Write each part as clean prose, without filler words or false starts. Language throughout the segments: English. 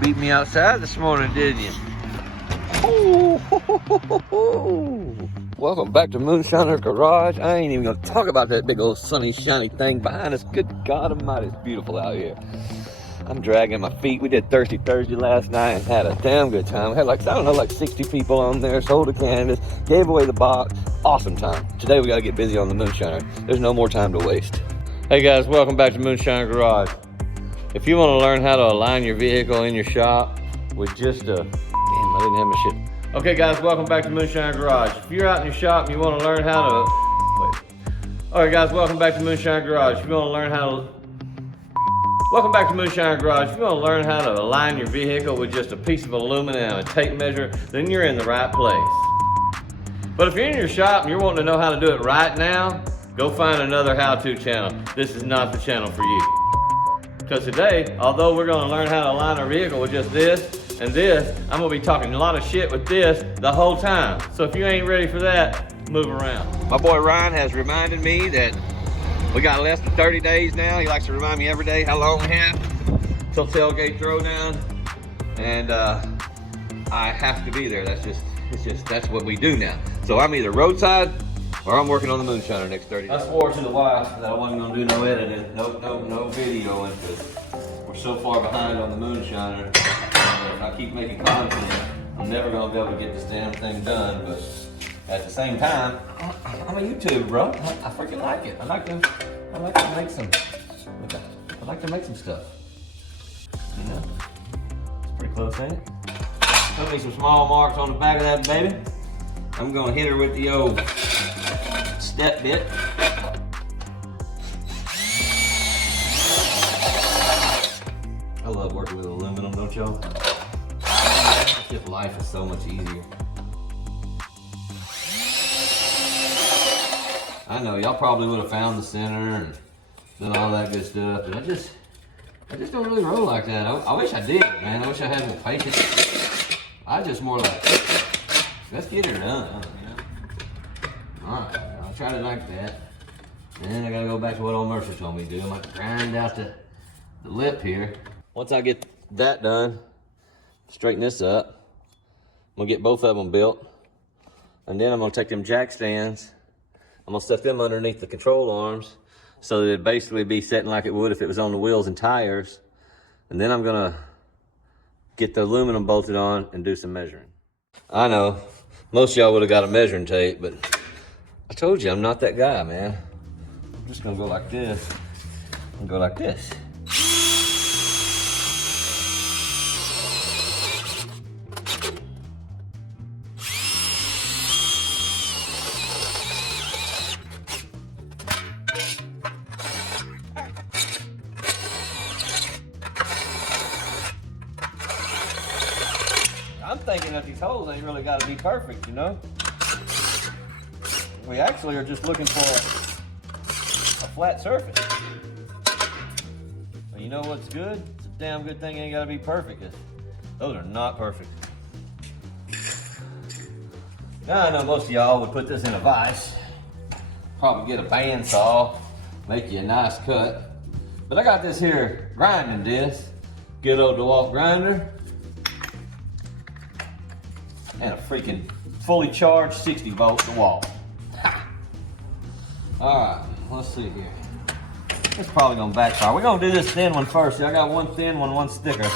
beat me outside this morning, didn't you? Ooh, welcome back to Moonshiner Garage. I ain't even gonna talk about that big old sunny, shiny thing behind us. Good God Almighty, it's beautiful out here. I'm dragging my feet. We did Thirsty Thursday last night and had a damn good time. We had like, I don't know, like 60 people on there, sold a canvas, gave away the box. Awesome time. Today we gotta get busy on the Moonshiner. There's no more time to waste. Hey guys, welcome back to Moonshiner Garage. If you wanna learn how to align your vehicle in your shop with just a, damn, I didn't have my shit. Okay guys, welcome back to Moonshiner Garage. If you're out in your shop and you wanna learn how to, All right guys, welcome back to Moonshiner Garage. If you wanna learn how to, Welcome back to Moonshiner Garage. If you want to learn how to align your vehicle with just a piece of aluminum and a tape measure, then you're in the right place. But if you're in your shop and you're wanting to know how to do it right now, go find another how-to channel. This is not the channel for you. Because today, although we're going to learn how to align our vehicle with just this and this, I'm going to be talking a lot of shit with this the whole time. So if you ain't ready for that, move around. My boy Ryan has reminded me that we got less than 30 days now. He likes to remind me every day how long we have till tailgate throwdown. And I have to be there. That's what we do now. So I'm either roadside or I'm working on the Moonshiner next 30 days. I swore to the wife that I wasn't gonna do no editing, no videoing, because we're so far behind on the Moonshiner. If I keep making content, I'm never gonna be able to get this damn thing done. But at the same time, I'm a YouTuber, bro. I freaking like it. I like to make some stuff. You know, it's pretty close, ain't it? Put me some small marks on the back of that baby. I'm gonna hit her with the old step bit. I love working with aluminum, don't y'all? Just life is so much easier. I know y'all probably would have found the center and done all that good stuff, but I just don't really roll like that. I wish I did, man. I wish I had more patience. I just more like, let's get her done, you know? All right, I'll try it like that. Then I gotta go back to what old Mercer told me to do. I'm gonna grind out the lip here. Once I get that done, straighten this up. I'm gonna get both of them built. And then I'm gonna take them jack stands. I'm gonna set them underneath the control arms so that it'd basically be sitting like it would if it was on the wheels and tires. And then I'm gonna get the aluminum bolted on and do some measuring. I know, most of y'all would have got a measuring tape, but I told you I'm not that guy, man. I'm just gonna go like this and go like this. I'm thinking that these holes ain't really got to be perfect, you know? We actually are just looking for a flat surface. But you know what's good? It's a damn good thing it ain't got to be perfect. Those are not perfect. Now I know most of y'all would put this in a vise. Probably get a bandsaw, make you a nice cut. But I got this here grinding disc. Good old DeWalt grinder. And a freaking fully charged 60-volt DeWalt. All right, let's see here. It's probably gonna backfire. We're gonna do this thin one first. See, I got one thin one, one thicker.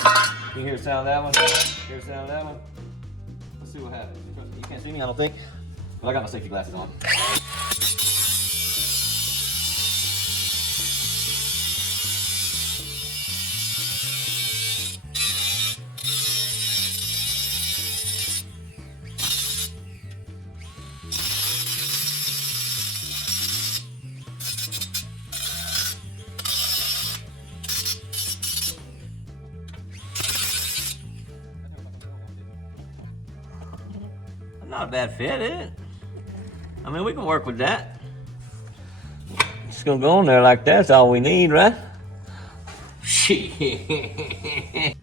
You hear the sound of that one? Hear the sound of that one? Let's see what happens. You can't see me, I don't think, but I got my safety glasses on. Not a bad fit, is it? I mean, we can work with that. Just gonna go on there like that's all we need, right? Shit. Yeah,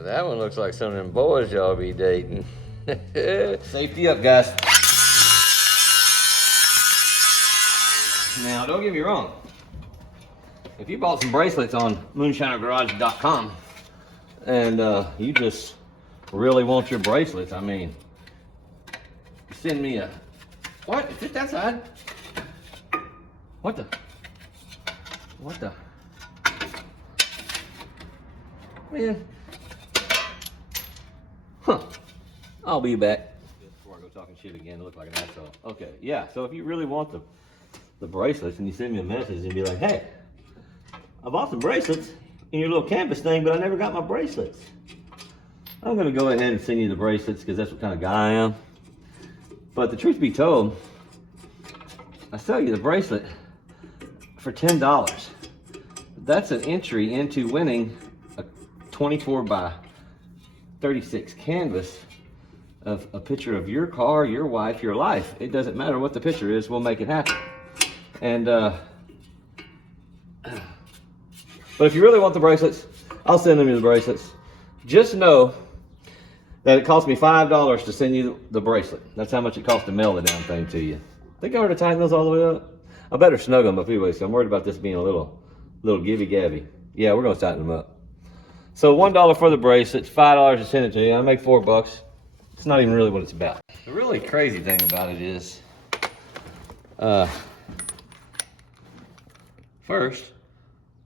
that one looks like some of them boys y'all be dating. Safety up, guys. Now, don't get me wrong. If you bought some bracelets on moonshinergarage.com, and you just really want your bracelets. I mean, send me a, what? Is it that side? What the? Man. Huh. I'll be back. Before I go talking shit again, to look like an asshole. Okay, yeah, so if you really want the bracelets and you send me a message and be like, hey, I bought some bracelets in your little canvas thing, but I never got my bracelets. I'm gonna go ahead and send you the bracelets because that's what kind of guy I am. But the truth be told, I sell you the bracelet for $10. That's an entry into winning a 24 by 36 canvas of a picture of your car, your wife, your life. It doesn't matter what the picture is, we'll make it happen. And but if you really want the bracelets, I'll send them you the bracelets. Just know that it cost me $5 to send you the bracelet. That's how much it costs to mail the damn thing to you. Think I were to tighten those all the way up? I better snug them up anyway, so I'm worried about this being a little gibby-gabby. Yeah, we're gonna tighten them up. So $1 for the bracelets, $5 to send it to you. I make $4. It's not even really what it's about. The really crazy thing about it is, first,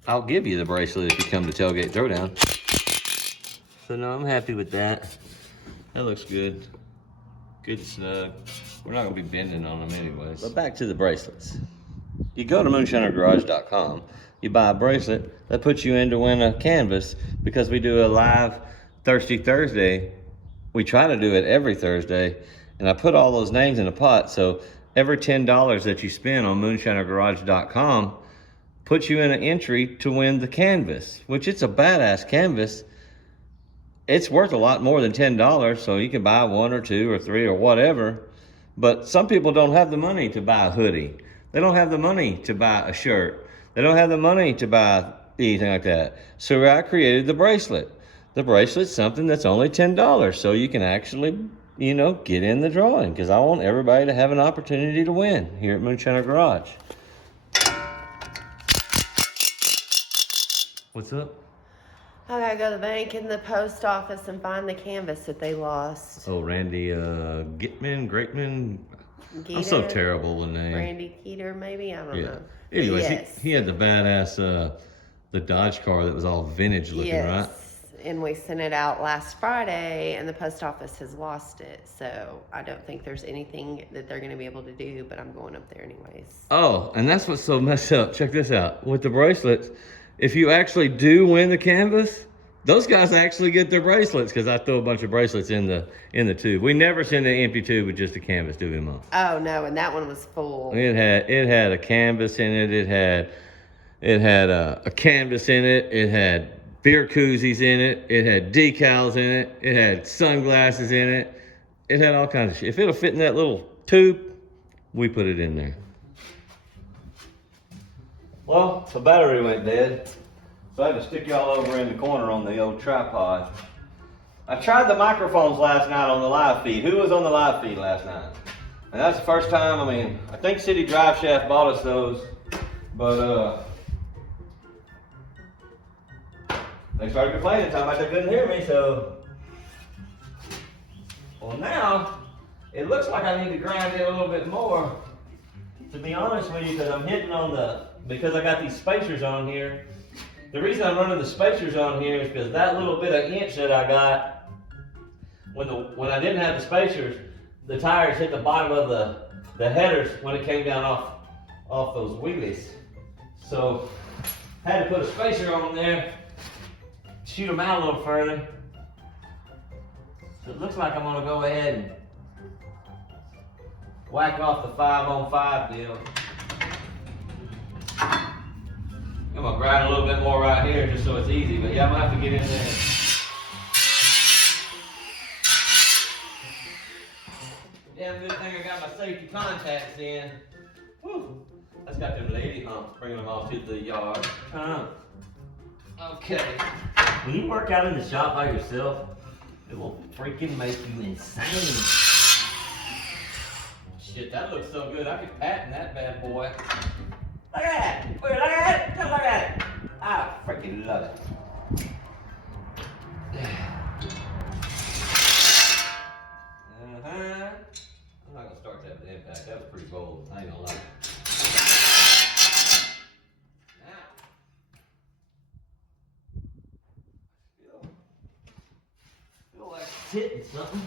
I'll give you the bracelet if you come to Tailgate Throwdown. So no, I'm happy with that. That looks good. Good and snug. We're not gonna be bending on them anyways. But back to the bracelets. You go to moonshinergarage.com, you buy a bracelet, that puts you in to win a canvas because we do a live Thirsty Thursday. We try to do it every Thursday, and I put all those names in a pot, so every $10 that you spend on moonshinergarage.com puts you in an entry to win the canvas, which it's a badass canvas. It's worth a lot more than $10, so you can buy 1 or 2 or 3 or whatever. But some people don't have the money to buy a hoodie. They don't have the money to buy a shirt. They don't have the money to buy anything like that. So I created the bracelet. The bracelet's something that's only $10, so you can actually, you know, get in the drawing, because I want everybody to have an opportunity to win here at Moonshiner Garage. What's up? I gotta go to the bank and the post office and find the canvas that they lost. Oh, Randy Greatman. Geeter, I'm so terrible with names. Randy Keeter, maybe? I don't know. Anyways, yes. he had the badass, the Dodge car that was all vintage looking, yes. right? And we sent it out last Friday, and the post office has lost it. So I don't think there's anything that they're going to be able to do, but I'm going up there anyways. Oh, and that's what's so messed up. Check this out. With the bracelets, if you actually do win the canvas, those guys actually get their bracelets, because I throw a bunch of bracelets in the tube. We never send an empty tube with just a canvas, do we, Mom? Oh no, and that one was full. It had a canvas in it. It had a canvas in it. It had beer koozies in it. It had decals in it. It had sunglasses in it. It had all kinds of shit. If it'll fit in that little tube, we put it in there. Well, the battery went dead, so I had to stick y'all over in the corner on the old tripod. I tried the microphones last night on the live feed. Who was on the live feed last night? And that's the first time. I mean, I think City Drive Shaft bought us those, but they started complaining, talking about they couldn't hear me, so. Well, now, it looks like I need to grind it a little bit more, to be honest with you, because I'm hitting on because I got these spacers on here. The reason I'm running the spacers on here is because that little bit of inch that I got, when I didn't have the spacers, the tires hit the bottom of the headers when it came down off those wheelies. So, had to put a spacer on there, shoot them out a little further. So it looks like I'm gonna go ahead and whack off the 5-on-5 deal. I'm gonna grind a little bit more right here just so it's easy, but yeah, I'm gonna have to get in there. Damn good thing I got my safety contacts in. Whew. That's got them lady humps, bringing them off to the yard. Okay. When you work out in the shop by yourself, it will freaking make you insane. Shit, that looks so good. I could patent that bad boy. Look at that! Look at it! Just look at it! I freaking love it. hitting something.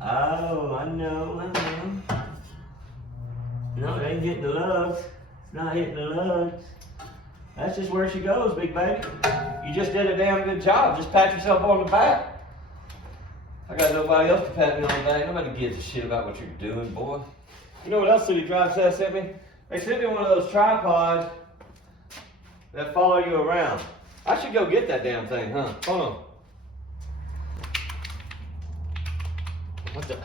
Oh, I know. No, it ain't hitting the lugs. It's not hitting the lugs. That's just where she goes, big baby. You just did a damn good job. Just pat yourself on the back. I got nobody else to pat me on the back. Nobody gives a shit about what you're doing, boy. You know what else City Drive Says sent me? They sent me one of those tripods that follow you around. I should go get that damn thing, huh? Hold on. What the?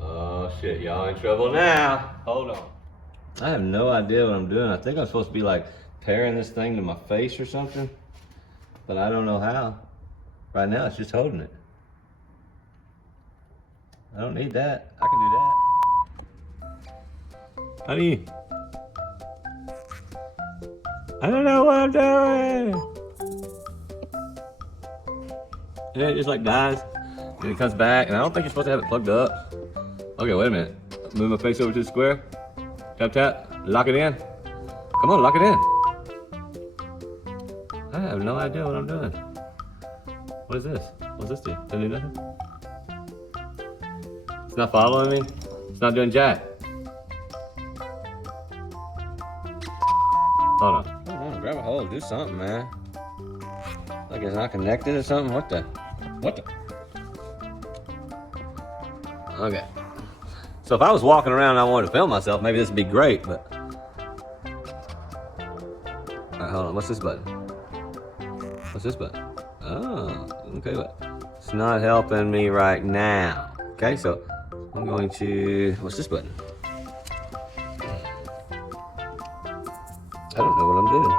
Oh shit, y'all in trouble now. Hold on. I have no idea what I'm doing. I think I'm supposed to be like pairing this thing to my face or something, but I don't know how. Right now it's just holding it. I don't need that. I can do that. Honey, I don't know what I'm doing. And it just like dies, and it comes back, and I don't think you're supposed to have it plugged up. Okay, wait a minute. Move my face over to the square. Tap, tap. Lock it in. Come on, lock it in. I have no idea what I'm doing. What is this? What's this do? Doesn't do nothing? It's not following me. It's not doing jack. Hold on. Come on, grab a hold. Do something, man. Like it's not connected or something? What the? Okay. So if I was walking around and I wanted to film myself, maybe this would be great, but... Alright, hold on. What's this button? What's this button? Oh, okay, but it's not helping me right now. Okay, so I'm going to... What's this button? I don't know what I'm doing.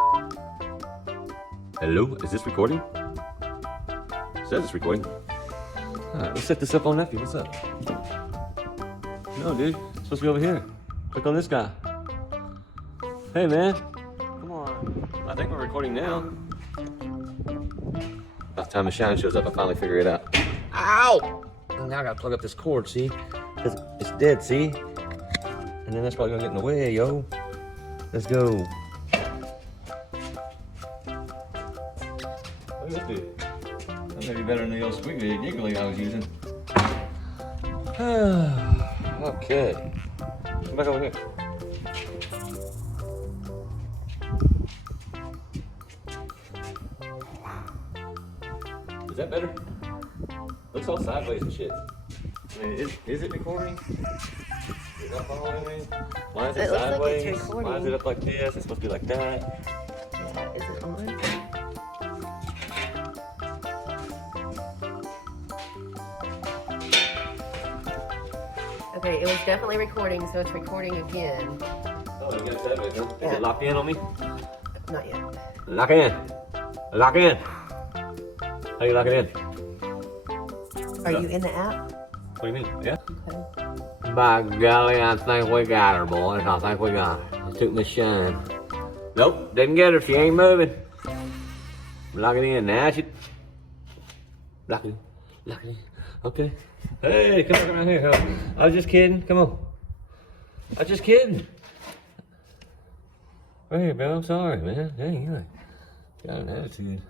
Hello? Is this recording? It says it's recording. Alright, let's set this up on Nephew. What's up? No, dude. It's supposed to be over here. Click on this guy. Hey, man. Come on. I think we're recording now. By the time the shine shows up, I finally figure it out. Ow! And now I gotta plug up this cord, see? Because it's dead, see? And then that's probably gonna get in the way, yo. Let's go. Look at this dude. That may be better than the old squiggly giggly I was using. Okay. Come back over here. Is that better? Looks all sideways and shit. I mean, is it recording? Is that following me? Why is it sideways? Like it's recording. Why is it up like this? It's supposed to be like that. Yeah, is it on? Okay, it was definitely recording, so it's recording again. Oh, you got that bit, huh? Is Yeah. it locked in on me? Not yet. Lock in. Lock in. How you lock it in? Are you in the app? What do you mean? Yeah? Okay. By golly, I think we got her, boys. I think we got her. It took me shine. Nope, didn't get her. She ain't moving. Lock it in. Now she... Lock it in. Lock it in. Okay. Hey, come around here. Huh? I was just kidding. Come on. I was just kidding. Hey, bro, I'm sorry, man. Dang, you got an attitude.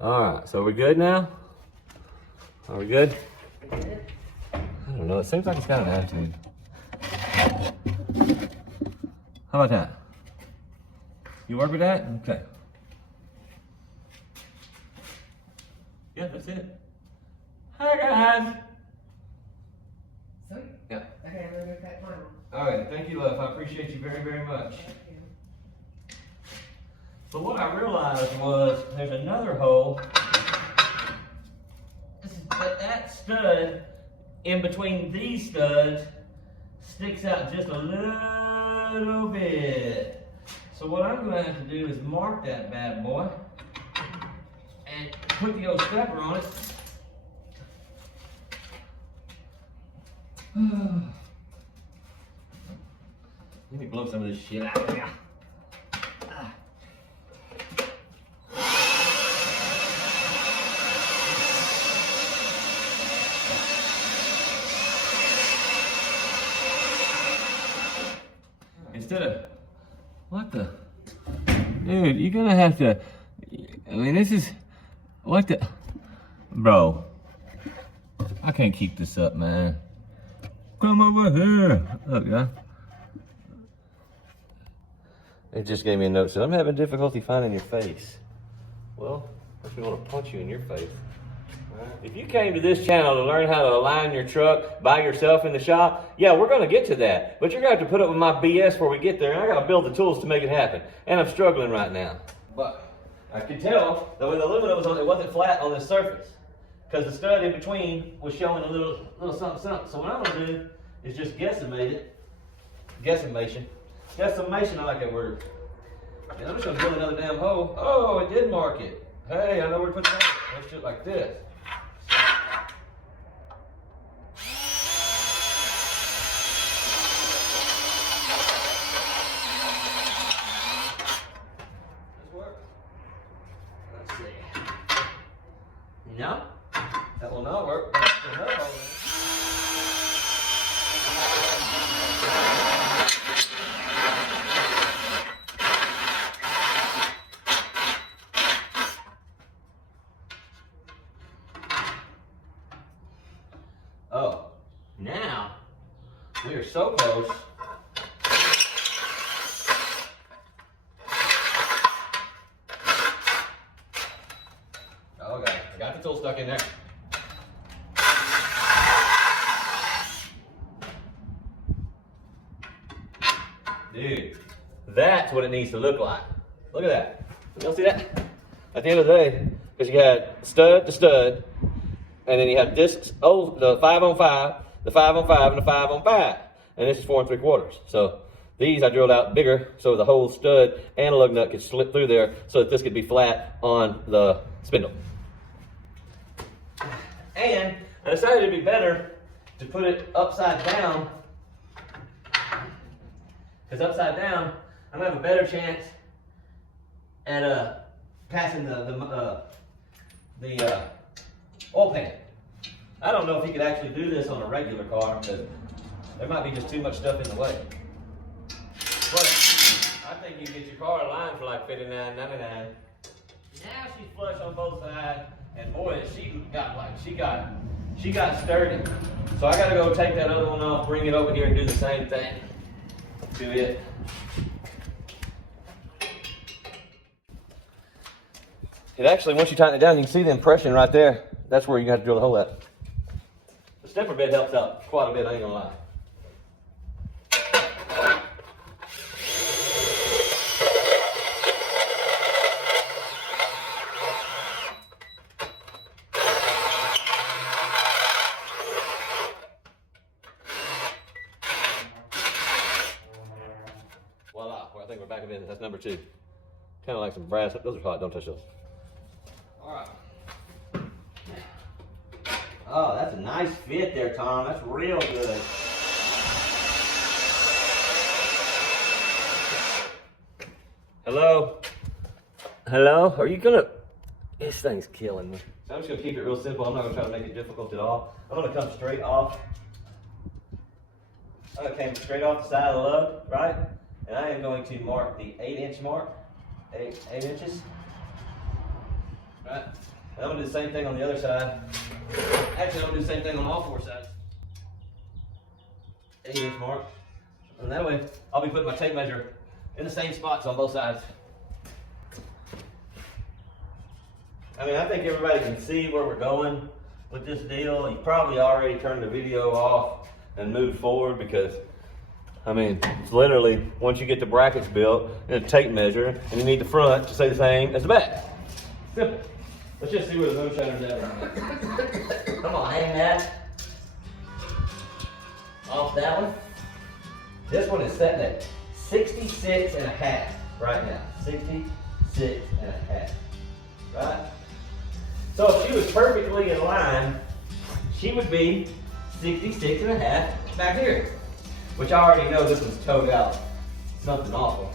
Alright, so we're good now? Are we good? I don't know, it seems like it's got an attitude. How about that? You work with that? Okay. Yeah, that's it. Hi guys! Sweet. Yeah. Okay, I'm gonna go back mine. Alright, thank you, love. I appreciate you very, very much. But what I realized was there's another hole. That stud in between these studs sticks out just a little bit. So what I'm going to have to do is mark that bad boy and put the old stepper on it. Let me blow some of this shit out of here. instead of, what the, dude, you're gonna have to, I mean, this is, what the, bro, I can't keep this up, man. Come over here. Look, yeah. It just gave me a note, said, I'm having difficulty finding your face. Well, if we want to punch you in your face. If you came to this channel to learn how to align your truck by yourself in the shop, yeah, we're going to get to that. But you're going to have to put up with my BS before we get there, and I got to build the tools to make it happen. And I'm struggling right now. But I could tell that when the aluminum was on, it wasn't flat on this surface, because the stud in between was showing a little something, something. So what I'm going to do is just guesstimate it. Guesstimation, I like that word. And I'm just going to drill another damn hole. Oh, it did mark it. Hey, I know where to put that. Let's do it like this. No, that will not work. Oh, now we are so close. Okay, I got the tool stuck in there. Dude, that's what it needs to look like. Look at that. Y'all see that? At the end of the day, because you had stud to stud, and then you have discs, oh, the 5-on-5, the 5-on-5, and the 5-on-5. And this is 4 3/4. So these I drilled out bigger so the whole stud and a lug nut could slip through there so that this could be flat on the spindle. And I decided it'd be better to put it upside down, because upside down, I'm gonna have a better chance at passing the oil pan. I don't know if you could actually do this on a regular car, because there might be just too much stuff in the way. But I think you can get your car aligned for like $59.99. Now she's flush on both sides, and boy, she got sturdy. So I gotta go take that other one off, bring it over here, and do the same thing to it. It actually, once you tighten it down, you can see the impression right there. That's where you have to drill the hole at. The stepper bit helps out quite a bit, I ain't gonna lie. Voila, well, I think we're back in business. That's number 2. Kind of like some brass. Those are hot, don't touch those. All right. Oh, that's a nice fit there, Tom. That's real good. Hello? Hello? Are you gonna... This thing's killing me. So I'm just gonna keep it real simple. I'm not gonna try to make it difficult at all. I'm gonna come straight off. I'm gonna come straight off the side of the lug, right? And I am going to mark the 8-inch mark. 8 inches. Right? And I'm gonna do the same thing on the other side. Actually, I'm gonna do the same thing on all 4 sides. 8-inch mark. And that way, I'll be putting my tape measure in the same spots on both sides. I mean, I think everybody can see where we're going with this deal. You probably already turned the video off and moved forward, because I mean, it's literally, once you get the brackets built, and a tape measure, and you need the front to stay the same as the back. Simple. Let's just see where the Moonshiner's at right now. Come on, hang that off that one. This one is setting at 66.5 right now. 66.5, right? So if she was perfectly in line, she would be 66.5 back here, which I already know this one's towed out something awful.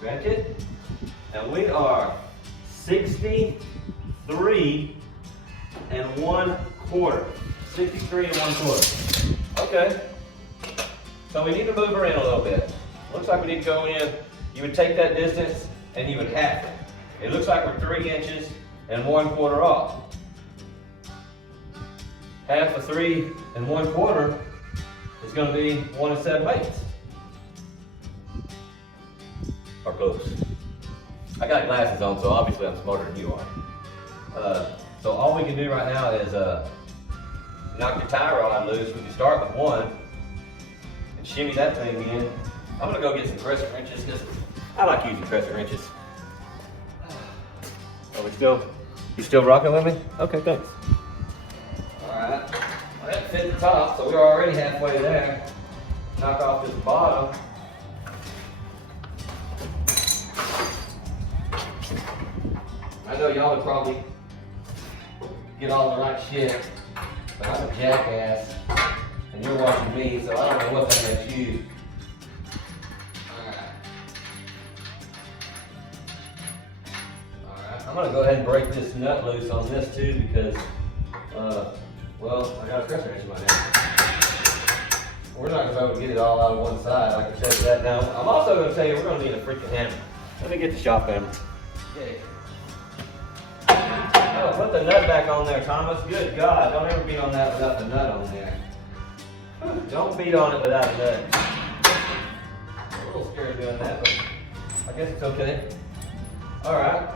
Ratchet, and we are 63 1/4. 63 1/4. Okay. So we need to move her in a little bit. Looks like we need to go in. You would take that distance and you would half it. It looks like we're 3 inches and 1/4 off. Half of 3 1/4 is going to be 1 7/8. Or close. I got glasses on, so obviously I'm smarter than you are. So all we can do right now is knock your tie rod loose. We can start with 1 and shimmy that thing in. I'm going to go get some crescent wrenches because I like using crescent wrenches. You still rocking with me? Okay, thanks. Alright, well, that fit the top, so we're already halfway there. Knock off this bottom. I know y'all would probably get all the right shit, but I'm a jackass, and you're watching me, so I don't know what that makes you. Alright, I'm gonna go ahead and break this nut loose on this too because, well, I got a crescent wrench in my hand. We're not gonna be able to get it all out of one side, I can tell you that now. I'm also gonna tell you we're gonna need a freaking hammer. Let me get the shop hammer. Okay. Oh, put the nut back on there, Thomas. Good God, don't ever beat on that without the nut on there. Don't beat on it without a nut. I'm a little scared of doing that, but I guess it's okay. Alright,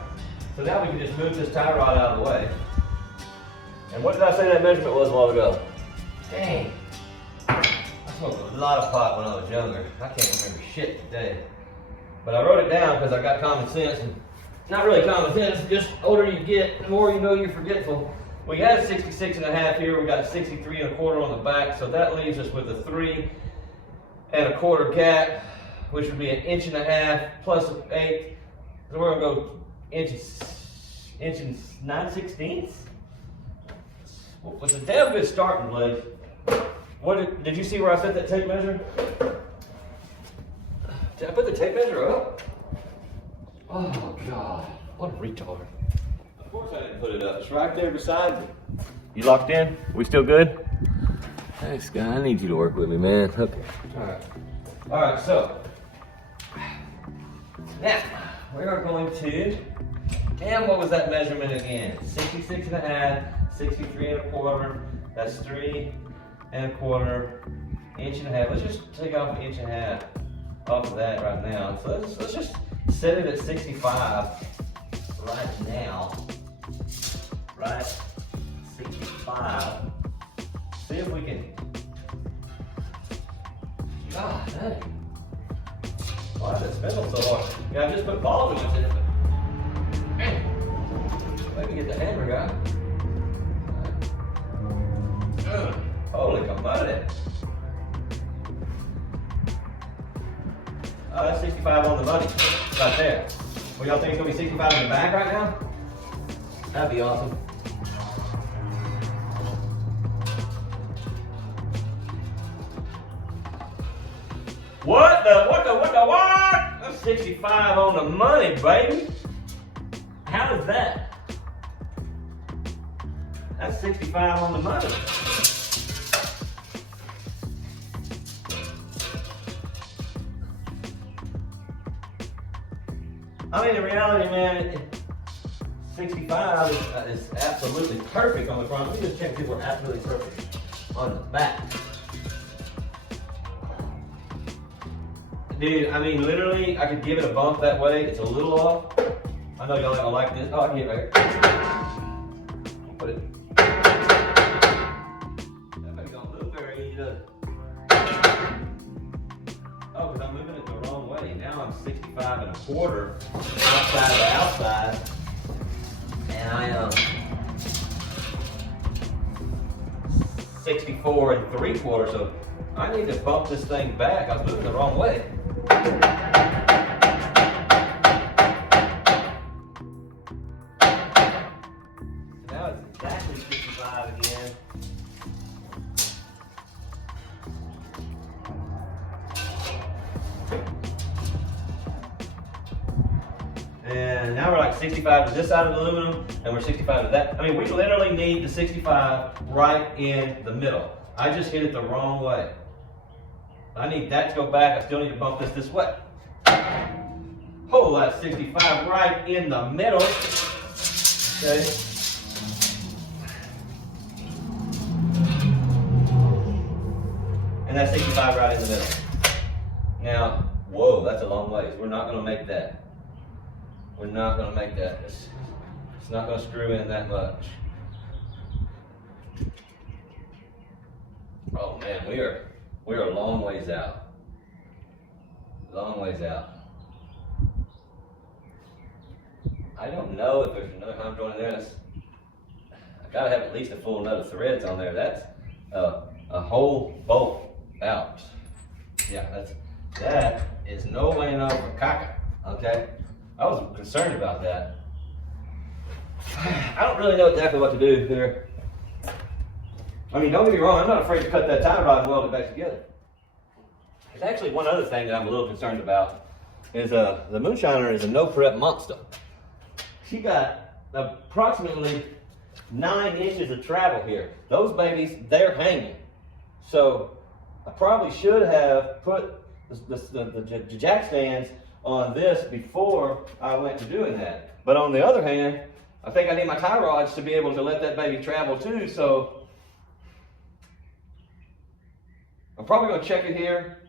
so now we can just move this tie rod out of the way. And what did I say that measurement was a while ago? Dang. I smoked a lot of pot when I was younger. I can't remember shit today. But I wrote it down because I got common sense. And not really common sense, just older you get, the more you know you're forgetful. We got a 66.5 here, we got a 63 1/4 on the back, so that leaves us with a 3 1/4 gap, which would be 1.5 inches plus 1/8. So we're gonna go inch and 9/16. It's a damn good starting place. Did you see where I set that tape measure? Did I put the tape measure up? Oh God, what a retard. Of course I didn't put it up. It's right there beside me. You locked in? We still good? Thanks, guy. I need you to work with me, man. Okay. Alright, so now we are going to, damn, what was that measurement again? 66.5, 63 1/4. That's 3 1/4, 1.5 inches. Let's just take off 1.5 inches off of that right now. So let's just set it at 65 right now. Right? 65. See if we can. God dang. Why is it spindle so hard? Yeah, I just put ball joints in it, but man, maybe get the hammer guy. Holy commodity. Oh, that's 65 on the money, right there. What y'all think it's gonna be 65 in the back right now? That'd be awesome. What? That's 65 on the money, baby. How is that? That's 65 on the money. I mean, in reality, man, 65 is absolutely perfect on the front. Let me just check if we're absolutely perfect on the back. Dude, I mean, literally, I could give it a bump that way. It's a little off. I know y'all ain't gonna like this. Oh, I can get it right here. Put it. That ain't gonna move very easy, does it? Oh, because I'm moving it the wrong way. Now I'm 65 1/4 outside of the outside. And I am 64 3/4. So I need to bump this thing back. I was moving the wrong way. Now it's exactly 65 again. And now we're like 65 to this side of the aluminum, and we're 65 to that. I mean, we literally need the 65 right in the middle. I just hit it the wrong way. I need that to go back. I still need to bump this way. Whole lot of 65 right in the middle. Okay. And that's 65 right in the middle. Now, whoa, that's a long ways. We're not going to make that. We're not going to make that. It's not going to screw in that much. Oh man, we are a long ways out. Long ways out. I don't know if there's another ham joint in there. I gotta have at least a full nut of threads on there. That's a whole bolt out. Yeah, that is no way enough for caca. Okay, I was concerned about that. I don't really know exactly what to do here. I mean, don't get me wrong, I'm not afraid to cut that tie rod and weld it back together. There's actually one other thing that I'm a little concerned about is the Moonshiner is a no prep monster. She got approximately 9 inches of travel here. Those babies, they're hanging. So I probably should have put the jack stands on this before I went to doing that. But on the other hand, I think I need my tie rods to be able to let that baby travel too. So I'm probably going to check it here,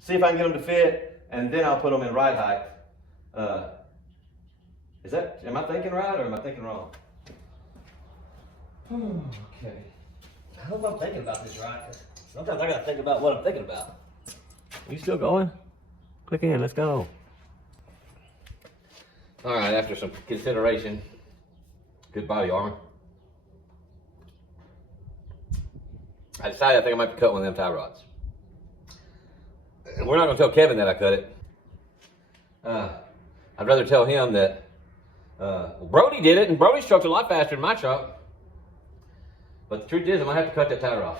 see if I can get them to fit, and then I'll put them in ride height. Am I thinking right or am I thinking wrong? Okay. I hope I'm thinking about this right. Sometimes I got to think about what I'm thinking about. Are you still going? Click in, let's go. All right, after some consideration, good body armor, I decided I think I might cut one of them tie rods. And we're not going to tell Kevin that I cut it. I'd rather tell him that Brody did it, and Brody's truck's a lot faster than my truck. But the truth is, I'm going to have to cut that tie rod.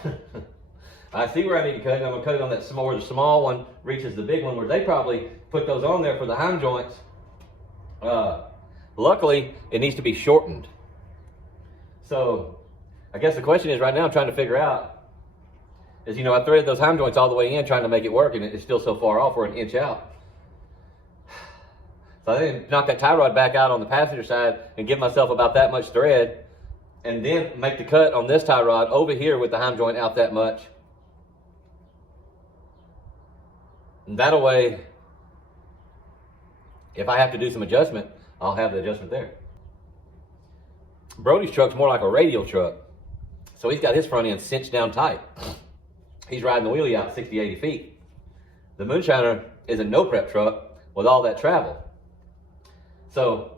I see where I need to cut it. I'm going to cut it on that small, where the small one reaches the big one, where they probably put those on there for the heim joints. Luckily, it needs to be shortened. So, I guess the question is right now I'm trying to figure out is, you know, I threaded those heim joints all the way in trying to make it work, and it's still so far off, we're an inch out. So I didn't knock that tie rod back out on the passenger side and give myself about that much thread, and then make the cut on this tie rod over here with the heim joint out that much. And that way, if I have to do some adjustment, I'll have the adjustment there. Brody's truck's more like a radial truck. So he's got his front end cinched down tight. He's riding the wheelie out 60, 80 feet. The Moonshiner is a no prep truck with all that travel. So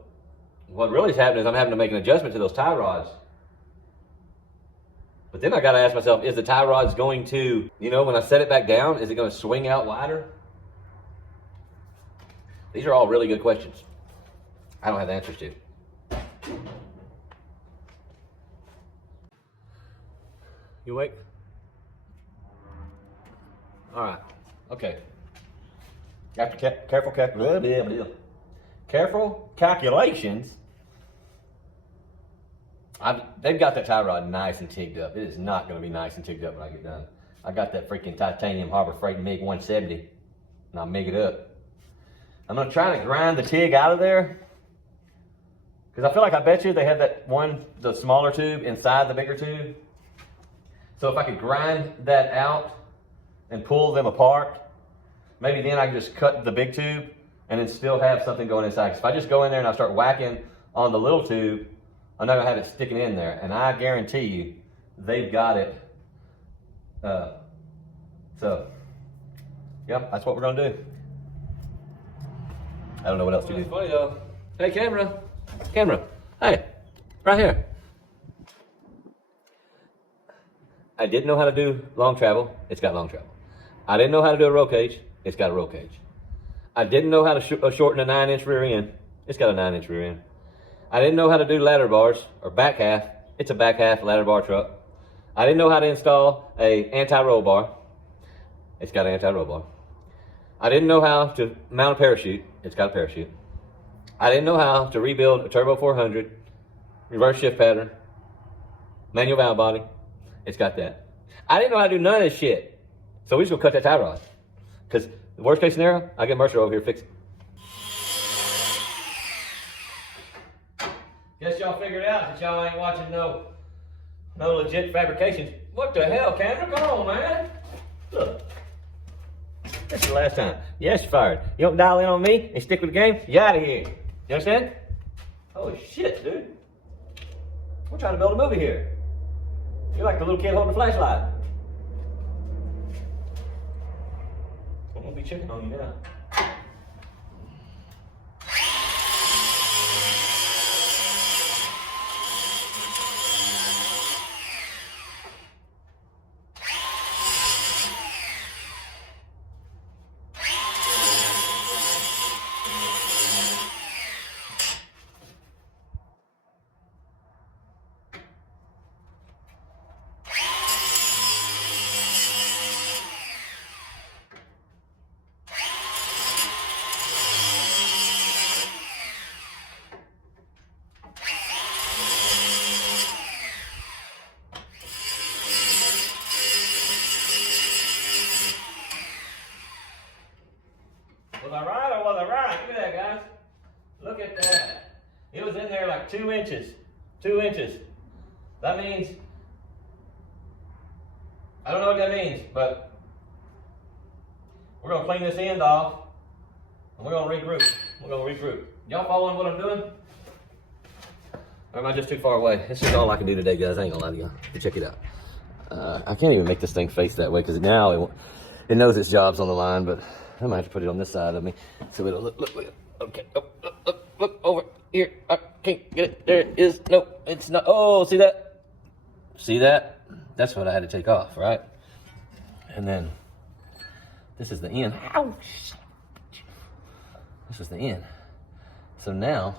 what really is happening is I'm having to make an adjustment to those tie rods. But then I got to ask myself, is the tie rods going to, you know, when I set it back down, is it going to swing out wider? These are all really good questions. I don't have the answers to. You awake? All right. Okay. After careful calculations, they've got that tie rod nice and tigged up. It is not going to be nice and tigged up when I get done. I got that freaking titanium Harbor Freight MiG 170, and I'll MiG it up. I'm going to try to grind the TIG out of there, because I feel like I bet you they have that one, the smaller tube inside the bigger tube. So if I could grind that out and pull them apart, maybe then I can just cut the big tube and then still have something going inside. 'Cause if I just go in there and I start whacking on the little tube, I'm not going to have it sticking in there. And I guarantee you, they've got it. So, yep, that's what we're going to do. I don't know what else to do. It's funny though. Hey, camera. Camera. Hey, right here. I didn't know how to do long travel. It's got long travel. I didn't know how to do a roll cage. It's got a roll cage. I didn't know how to shorten a 9-inch rear end. It's got a 9-inch rear end. I didn't know how to do ladder bars or back half. It's a back half ladder bar truck. I didn't know how to install a anti-roll bar. It's got an anti-roll bar. I didn't know how to mount a parachute. It's got a parachute. I didn't know how to rebuild a Turbo 400, reverse shift pattern, manual valve body. It's got that. I didn't know how to do none of this shit. So we're just gonna cut that tie rod. Because the worst case scenario, I get Mercer over here fixed. Guess y'all figured out that y'all ain't watching no legit fabrications. What the hell, camera? Come on, man. Look. This is the last time. Yes, you're fired. You don't dial in on me and stick with the game, you're out of here. You understand? Holy shit, dude. We're trying to build a movie here. You're like the little kid holding a flashlight. I'm gonna be checking on you now. Was I right or was I right? Look at that, guys. Look at that. It was in there like 2 inches. 2 inches. That means, I don't know what that means, but we're going to clean this end off and we're going to regroup. We're going to regroup. Y'all following what I'm doing? Or am I just too far away? This is all I can do today, guys. I ain't going to lie to you. Check it out. I can't even make this thing face that way because now it knows its job's on the line, but I might have to put it on this side of me so it'll look. Okay, look over here. I can't get it. There it is. Nope, it's not. Oh, see that? See that? That's what I had to take off, right? And then this is the end. Ouch! This is the end. So now,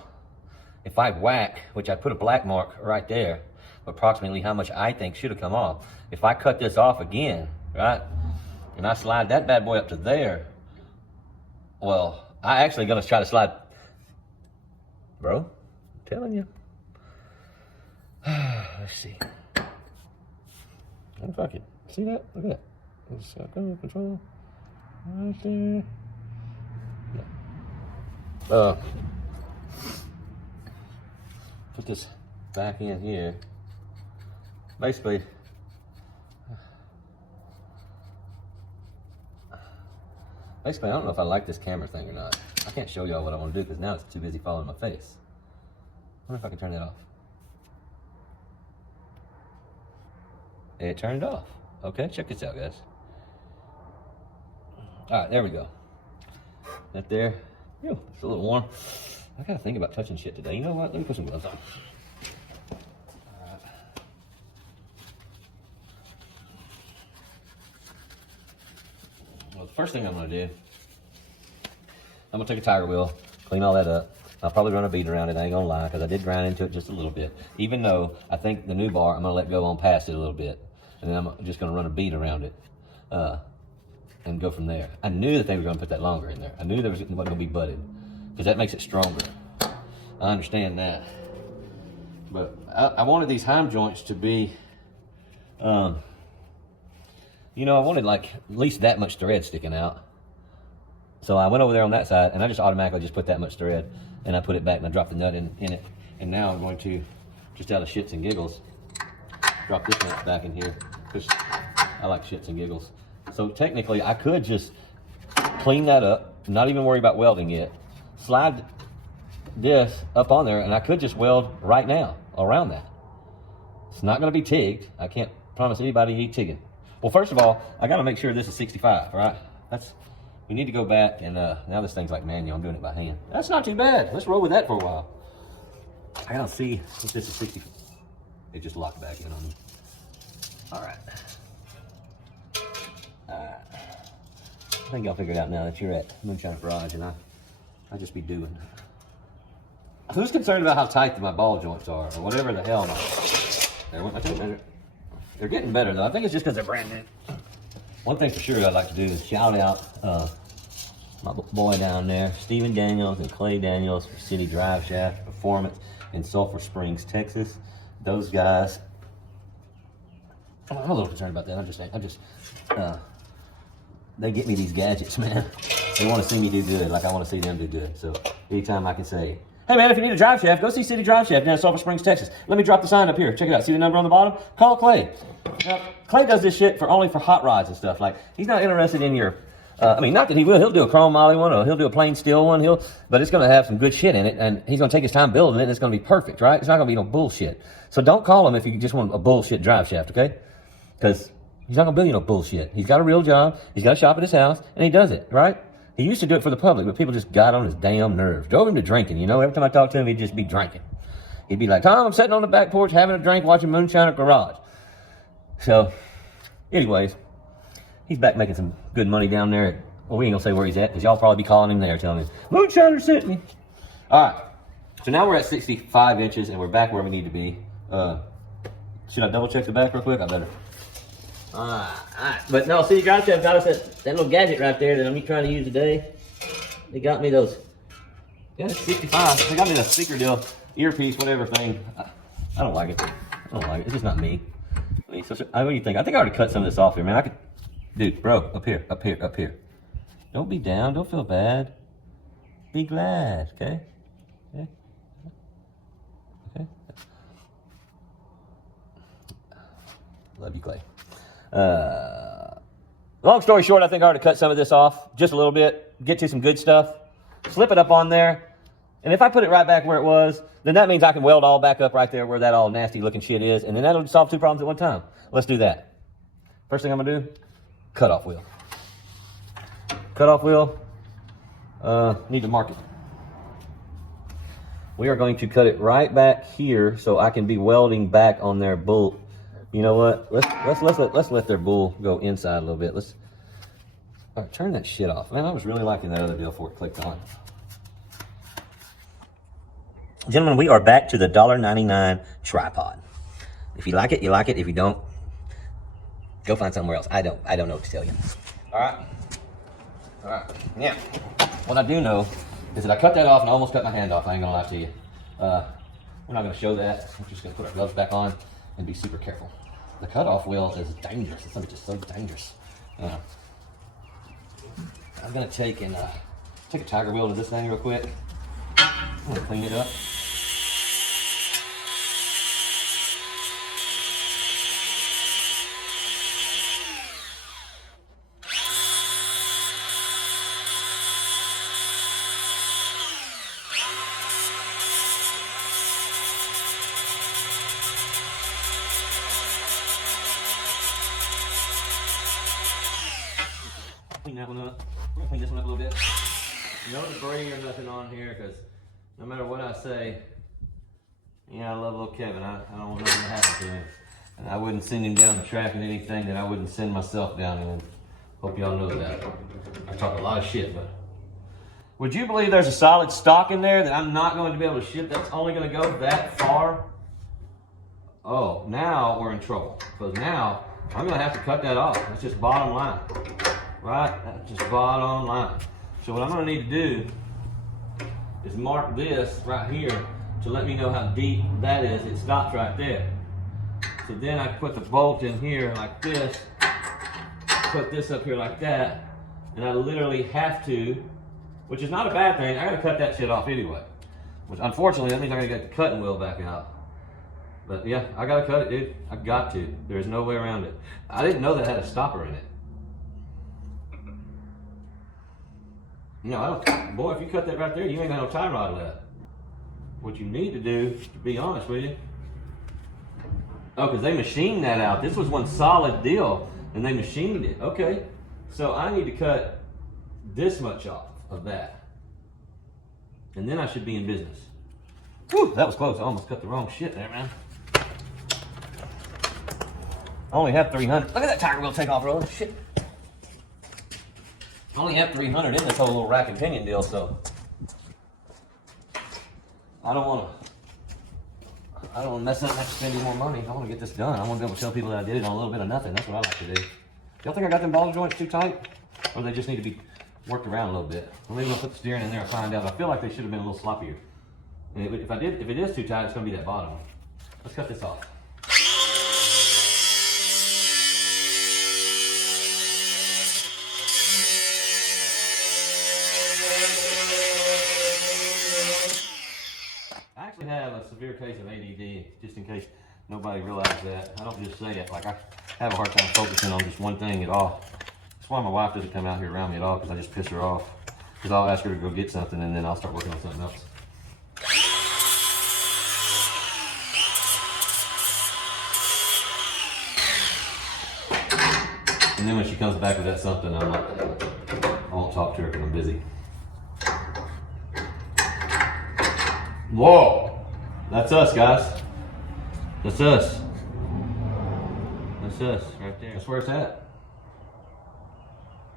if I whack, which I put a black mark right there, approximately how much I think should have come off. If I cut this off again, right, and I slide that bad boy up to there, well, I actually gonna try to slide, bro, I'm telling you. Let's see. Oh, fuck it. See that? Look at that. Just go control. Right there. Put this back in here. Basically, I don't know if I like this camera thing or not. I can't show y'all what I want to do because now it's too busy following my face. I wonder if I can turn that off. It turned off. Okay, check this out, guys. All right, there we go. That there. Ew, it's a little warm. I gotta think about touching shit today. You know what? Let me put some gloves on. All right. Well, the first thing I'm gonna do, I'm gonna take a tire wheel, clean all that up. I'll probably run a bead around it, I ain't gonna lie, because I did grind into it just a little bit. Even though I think the new bar, I'm gonna let go on past it a little bit. And then I'm just gonna run a bead around it and go from there. I knew that they were gonna put that longer in there. I knew there wasn't gonna be butted, because that makes it stronger. I understand that. But I wanted these heim joints to be, you know, I wanted like at least that much thread sticking out. So I went over there on that side and I just automatically just put that much thread and I put it back and I dropped the nut in it. And now I'm going to, just out of shits and giggles, drop this nut back in here because I like shits and giggles. So technically I could just clean that up, not even worry about welding yet, slide this up on there and I could just weld right now around that. It's not going to be tigged. I can't promise anybody he's tigging. Well, first of all, I got to make sure this is 65, right? We need to go back and now this thing's like manual. I'm doing it by hand. That's not too bad. Let's roll with that for a while. I gotta see if this is 60. It just locked back in on me. All right. I think y'all figured out now that you're at Moonshiner Garage and I just be doing. Who's concerned about how tight my ball joints are or whatever the hell? There went my tape measure. They're getting better though. I think it's just because they're brand new. One thing for sure I'd like to do is shout out my boy down there, Steven Daniels and Clay Daniels for City Drive Shaft Performance in Sulphur Springs, Texas. Those guys, I'm a little concerned about that. they get me these gadgets, man. They want to see me do good, like I want to see them do good. So anytime I can say, hey man, if you need a drive shaft, go see City Drive Shaft down in Sulphur Springs, Texas. Let me drop the sign up here. Check it out. See the number on the bottom? Call Clay. Now, Clay does this shit only for hot rods and stuff. Like, he's not interested in your, I mean, not that he will. He'll do a chrome moly one, or he'll do a plain steel one. But it's going to have some good shit in it, and he's going to take his time building it, and it's going to be perfect, right? It's not going to be no bullshit. So don't call him if you just want a bullshit drive shaft, okay? Because he's not going to build you no bullshit. He's got a real job. He's got a shop at his house, and he does it, right? He used to do it for the public, but people just got on his damn nerves. Drove him to drinking, you know? Every time I talked to him, he'd just be drinking. He'd be like, Tom, I'm sitting on the back porch having a drink, watching Moonshiner Garage. So, anyways, he's back making some good money down there at, well, we ain't gonna say where he's at, because y'all probably be calling him there, telling him, Moonshiner sent me. All right, so now we're at 65 inches, and we're back where we need to be. Should I double check the back real quick? I better. All right. But no, City Drive Shaft got us that little gadget right there that I'm trying to use today. They got me those, yeah, 65. They got me the speaker deal, earpiece, whatever thing. I don't like it. I don't like it. It's just not me. So, what do you think? I think I already cut some of this off here, man. I could, dude, bro, up here, up here, up here. Don't be down. Don't feel bad. Be glad, okay? Okay. Okay. Love you, Clay. Long story short, I think I already cut some of this off, just a little bit. Get you some good stuff. Slip it up on there. And if I put it right back where it was, then that means I can weld all back up right there where that all nasty looking shit is. And then that'll solve two problems at one time. Let's do that. First thing I'm gonna do, cutoff wheel. Cutoff wheel, need to mark it. We are going to cut it right back here so I can be welding back on their bolt. You know what? Let's let their bull go inside a little bit. All right, turn that shit off. Man, I was really liking that other deal before it clicked on. Gentlemen, we are back to the $1.99 tripod. If you like it, you like it. If you don't, go find somewhere else. I don't know what to tell you. All right. All right. Yeah. What I do know is that I cut that off and I almost cut my hand off. I ain't gonna lie to you. We're not gonna show that. We're just gonna put our gloves back on and be super careful. The cutoff wheel is dangerous. It's just so dangerous. I'm gonna take a tiger wheel to this thing real quick. I'm gonna clean it up. Clean that one up. I'm gonna clean this one up a little bit. No debris or nothing on here, because no matter what I say, yeah, I love little Kevin. I don't want nothing to happen to him. And I wouldn't send him down the track in anything that I wouldn't send myself down in. Hope y'all know that. I talk a lot of shit, but would you believe there's a solid stock in there that I'm not going to be able to ship? That's only going to go that far? Oh, now we're in trouble. Because now I'm going to have to cut that off. That's just bottom line. Right? That's just bottom line. So what I'm going to need to do is mark this right here to let me know how deep that is. It stops right there. So then I put the bolt in here like this, put this up here like that, and I literally have to, which is not a bad thing, I gotta cut that shit off anyway. Which unfortunately, that means I gotta get the cutting wheel back out. But yeah, I gotta cut it, dude. I got to. There's no way around it. I didn't know that had a stopper in it. You know, boy, if you cut that right there, you ain't got no tie rod left. What you need to do, to be honest with you, oh, because they machined that out. This was one solid deal, and they machined it. Okay, so I need to cut this much off of that, and then I should be in business. Whew, that was close. I almost cut the wrong shit there, man. I only have 300. Look at that tiger wheel take off rolling. Shit. I only have 300 in this whole little rack and pinion deal, so I don't want to mess up and have to spend any more money. I want to get this done. I want to be able to tell people that I did it on a little bit of nothing. That's what I like to do. Y'all think I got them ball joints too tight? Or they just need to be worked around a little bit? I'm maybe gonna put the steering in there and find out. I feel like they should have been a little sloppier. And if it is too tight, it's gonna be that bottom. Let's cut this off. clear case of ADD, just in case nobody realizes that. I don't just say it, like I have a hard time focusing on just one thing at all. That's why my wife doesn't come out here around me at all, because I just piss her off. Because I'll ask her to go get something and then I'll start working on something else. And then when she comes back with that something, I'm like, I won't talk to her because I'm busy. Whoa! That's us, guys. That's us. That's us, right there. That's where it's at.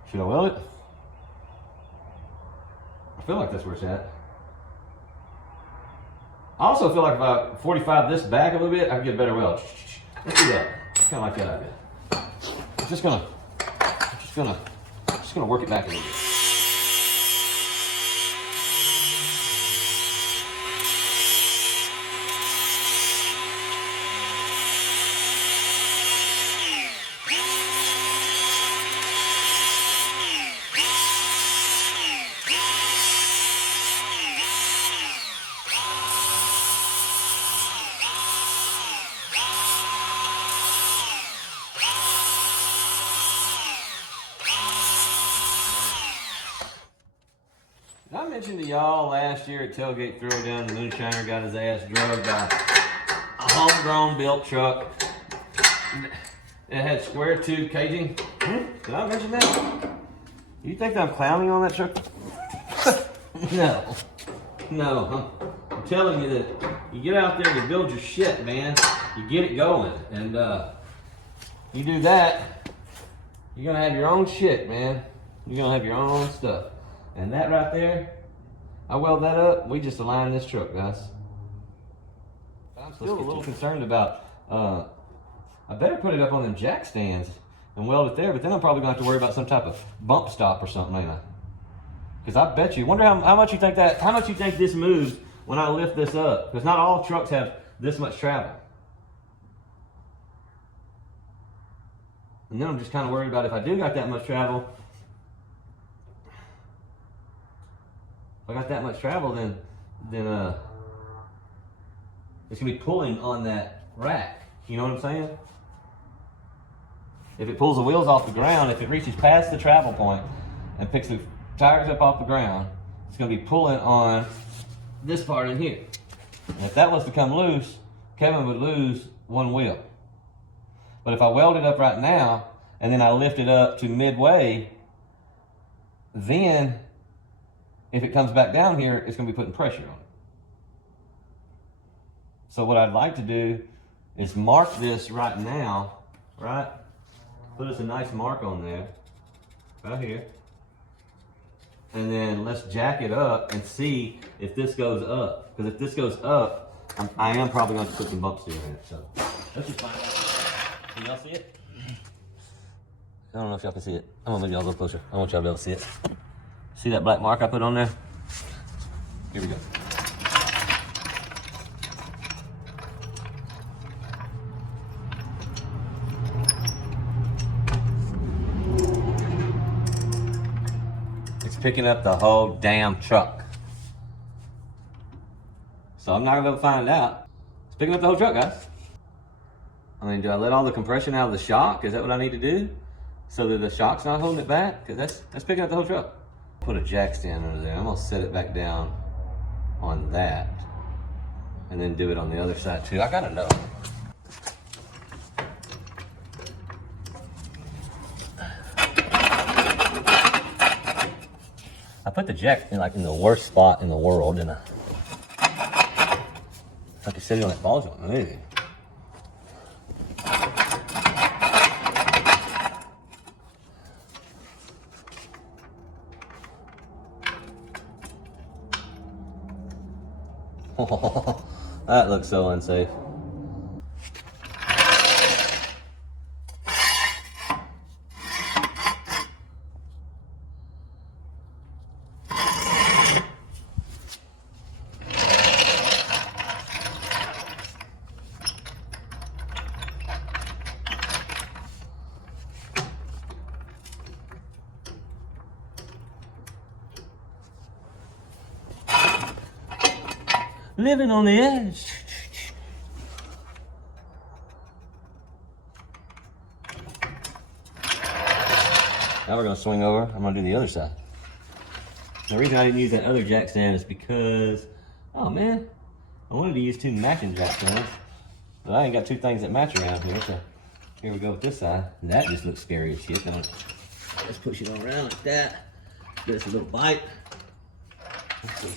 Should I weld it? I feel like that's where it's at. I also feel like if I 45 this back a little bit, I can get a better weld. Let's do that. Kind of like that idea. I'm just gonna work it back a little bit. I mentioned to y'all last year at Tailgate Throwdown, the Moonshiner got his ass drugged by a homegrown built truck. It had square tube caging. Did I mention that? You think that I'm clowning on that truck? No. I'm telling you that you get out there and you build your shit, man. You get it going. And you do that, you're gonna have your own shit, man. You're gonna have your own stuff. And that right there, I weld that up, we just aligned this truck, guys. I'm still a little concerned about, I better put it up on them jack stands and weld it there, but then I'm probably gonna have to worry about some type of bump stop or something, ain't I? Because I bet you, wonder how much you think this moves when I lift this up? Because not all trucks have this much travel. And then I'm just kind of worried about if I do got that much travel, if I got that much travel, then it's gonna be pulling on that rack. You know what I'm saying? If it pulls the wheels off the ground, if it reaches past the travel point and picks the tires up off the ground, it's gonna be pulling on this part in here. And if that was to come loose, Kevin would lose one wheel. But if I weld it up right now and then I lift it up to midway, then if it comes back down here, it's going to be putting pressure on it. So what I'd like to do is mark this right now, right? Put us a nice mark on there, right here. And then let's jack it up and see if this goes up. Because if this goes up, I am probably going to put some bumps through it. So let's just find out. Can y'all see it? I don't know if y'all can see it. I'm going to move y'all a little closer. I want y'all to be able to see it. See that black mark I put on there? Here we go. It's picking up the whole damn truck. So I'm not gonna be able to find it out. It's picking up the whole truck, guys. I mean, do I let all the compression out of the shock? Is that what I need to do? So that the shock's not holding it back? Because that's picking up the whole truck. Put a jack stand under there. I'm gonna set it back down on that and then do it on the other side too. I gotta know. I put the jack in in the worst spot in the world, and like you said, on that ball joint, maybe. That looks so unsafe. Living on the edge. Now we're gonna swing over. I'm gonna do the other side. The reason I didn't use that other jack stand is because, oh man, I wanted to use 2 matching jack stands, but I ain't got 2 things that match around here, so here we go with this side. And that just looks scary as shit, don't it? Let's push it around like that. Give us a little bite. Let's see.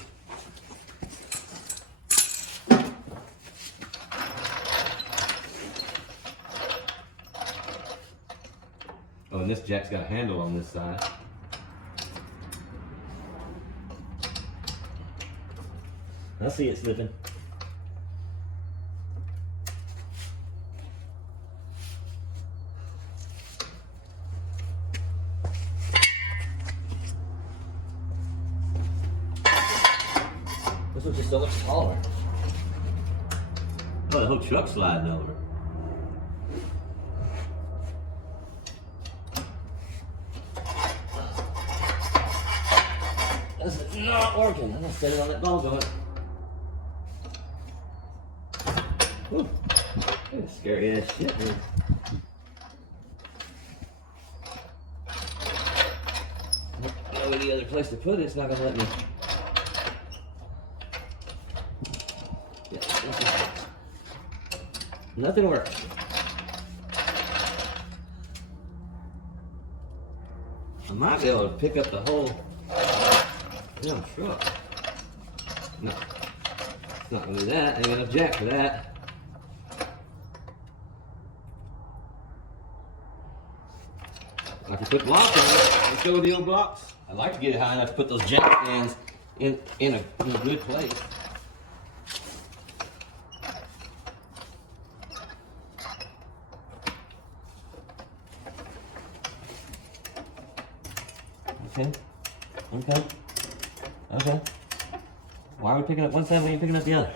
Oh, and this jack's got a handle on this side. I see it slipping. This one's just so much taller. Oh, the whole truck's sliding over. This is not working. I'm gonna set it on that ball joint. Ooh, that's scary ass shit, man. No any other place to put it, it's not gonna let me. Yeah, nothing works. I might be able to pick up the whole damn truck. No, it's not gonna do that. I ain't got enough jack for that. I can put blocks on it. Let's go with the old blocks. I'd like to get it high enough to put those jack stands in a good place. Okay. Okay. Okay. Why are we picking up one side when you're picking up the other?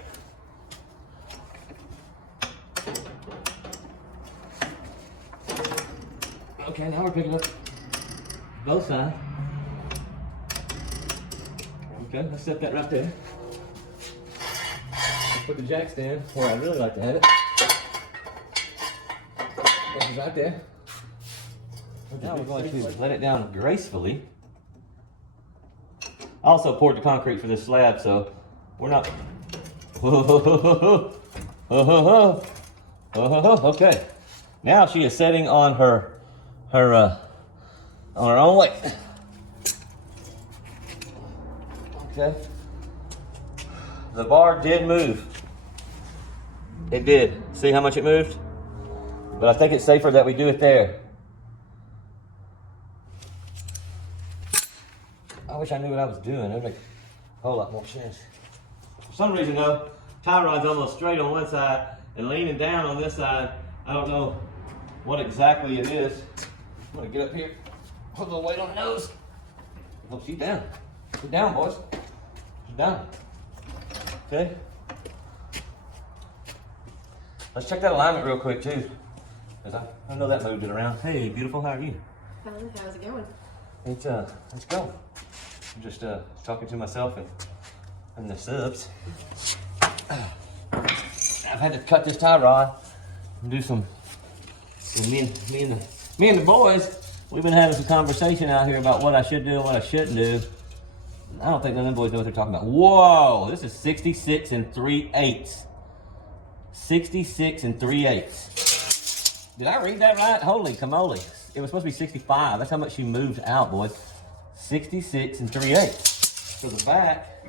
Okay, now we're picking up both sides. Okay, let's set that right there. Let's put the jack stand where I really like to have it. This is right there. Now we're going to let it down gracefully. I also poured the concrete for this slab, so we're not. Okay. Now she is setting on her own weight. Okay. The bar did move. It did. See how much it moved? But I think it's safer that we do it there. I wish I knew what I was doing. It would make a whole lot more sense. For some reason though, tie rod's almost straight on one side and leaning down on this side. I don't know what exactly it is. I'm gonna get up here, put a little weight on the nose. Oh, she's down. She's down, boys. She's down. Okay. Let's check that alignment real quick too. Because I know that moved it around. Hey, beautiful, how are you? How's it going? Let's go. I'm just talking to myself and the subs. I've had to cut this tie rod and do some. Me and the boys, we've been having some conversation out here about what I should do and what I shouldn't do. I don't think none of them boys know what they're talking about. Whoa, this is 66 3/8. 66 3/8. Did I read that right? Holy camole. It was supposed to be 65. That's how much she moved out, boys. 66 3/8. So the back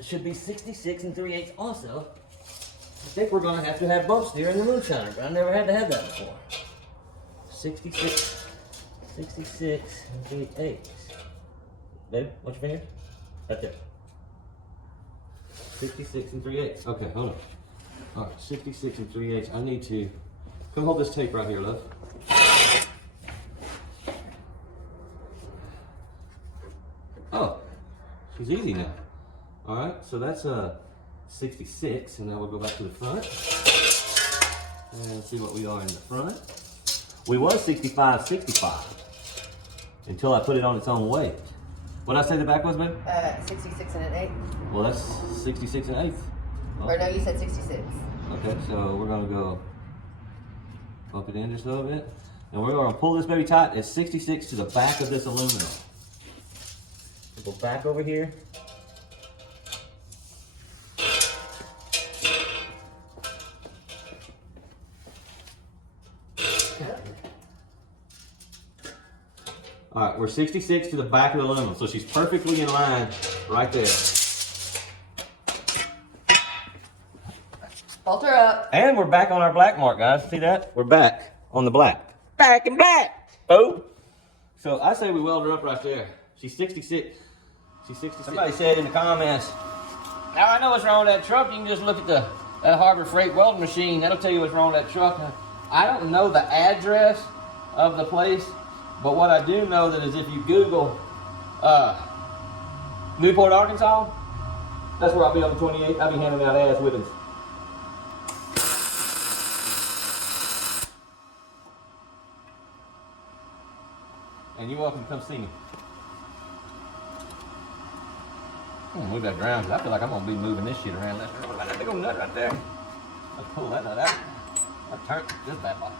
should be 66 3/8 also. I think we're gonna have to have bumps here in the Moonshiner, but I never had to have that before. 66 3/8. Babe, watch your finger. Right there. 66 3/8. Okay, hold on. All right, 66 3/8. I need to come hold this tape right here, love. Oh, she's easy now. All right, so that's 66, and now we'll go back to the front and see what we are in the front. We was 65 until I put it on its own weight. What did I say the back was, babe? 66 1/8. Well, that's 66 1/8. Oh. Or no, you said 66. Okay, so we're gonna go bump it in just a little bit. And we're gonna pull this baby tight. It's 66 to the back of this aluminum. Go back over here. All right, we're 66 to the back of the aluminum, so she's perfectly in line right there. Bolt her up. And we're back on our black mark, guys. See that? We're back on the black. Back and back. Oh. So I say we weld her up right there. She's 66. She's 66. Somebody said in the comments, now I know what's wrong with that truck. You can just look at that Harbor Freight welding machine. That'll tell you what's wrong with that truck. I don't know the address of the place, but what I do know that is if you Google Newport, Arkansas, that's where I'll be on the 28th. I'll be handing out ass whippings. And you're welcome to come see me. I'm gonna move that ground because I feel like I'm gonna be moving this shit around. That big old nut right there. Let's pull that nut out. I'll turn this bad boy.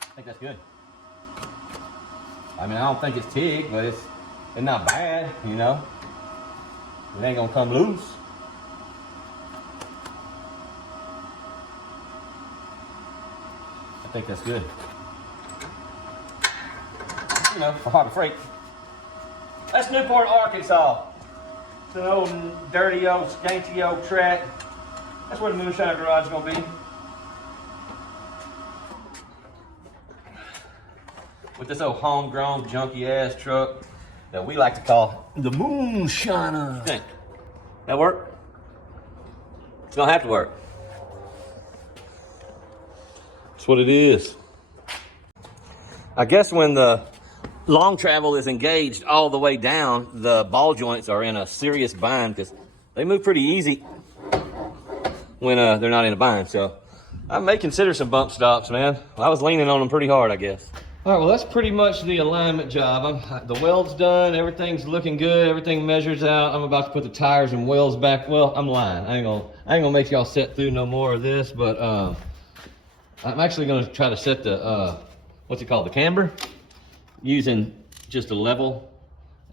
I think that's good. I mean, I don't think it's TIG, but it's not bad, you know. It ain't gonna come loose. I think that's good. You know, for Harbor Freight. That's Newport, Arkansas. It's an old, dirty, old, skanky old track. That's where the Moonshiner garage is gonna be. With this old homegrown, junky ass truck that we like to call the Moonshiner. Okay. That work? It's gonna have to work. That's what it is. I guess when the long travel is engaged all the way down, the ball joints are in a serious bind because they move pretty easy when they're not in a bind. So I may consider some bump stops, man. I was leaning on them pretty hard, I guess. All right, well, that's pretty much the alignment job. The weld's done, everything's looking good, everything measures out. I'm about to put the tires and wheels back. Well, I'm lying. I ain't gonna make y'all set through no more of this, but I'm actually gonna try to set the, what's it called, the camber, using just a level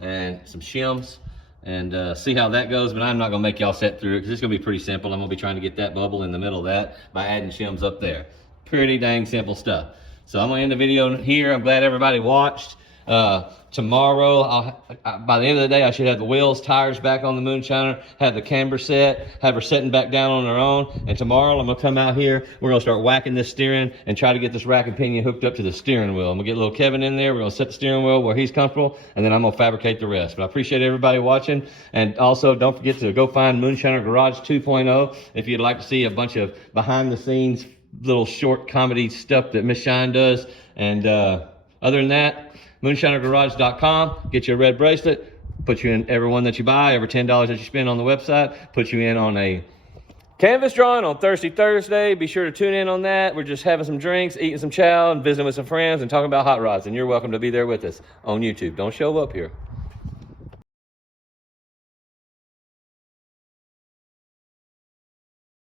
and some shims and see how that goes, but I'm not gonna make y'all set through it because it's gonna be pretty simple. I'm gonna be trying to get that bubble in the middle of that by adding shims up there. Pretty dang simple stuff. So I'm gonna end the video here. I'm glad everybody watched. Tomorrow, by the end of the day, I should have the wheels, tires back on the Moonshiner, have the camber set, have her setting back down on her own. And tomorrow, I'm gonna come out here. We're gonna start whacking this steering and try to get this rack and pinion hooked up to the steering wheel. I'm gonna get little Kevin in there. We're gonna set the steering wheel where he's comfortable, and then I'm gonna fabricate the rest. But I appreciate everybody watching. And also, don't forget to go find Moonshiner Garage 2.0 if you'd like to see a bunch of behind the scenes little short comedy stuff that Miss Shine does. And other than that, moonshinergarage.com, get you a red bracelet, put you in every one that you buy, every $10 that you spend on the website, put you in on a canvas drawing on Thirsty Thursday. Be sure to tune in on that. We're just having some drinks, eating some chow, and visiting with some friends and talking about hot rods. And you're welcome to be there with us on YouTube. Don't show up here.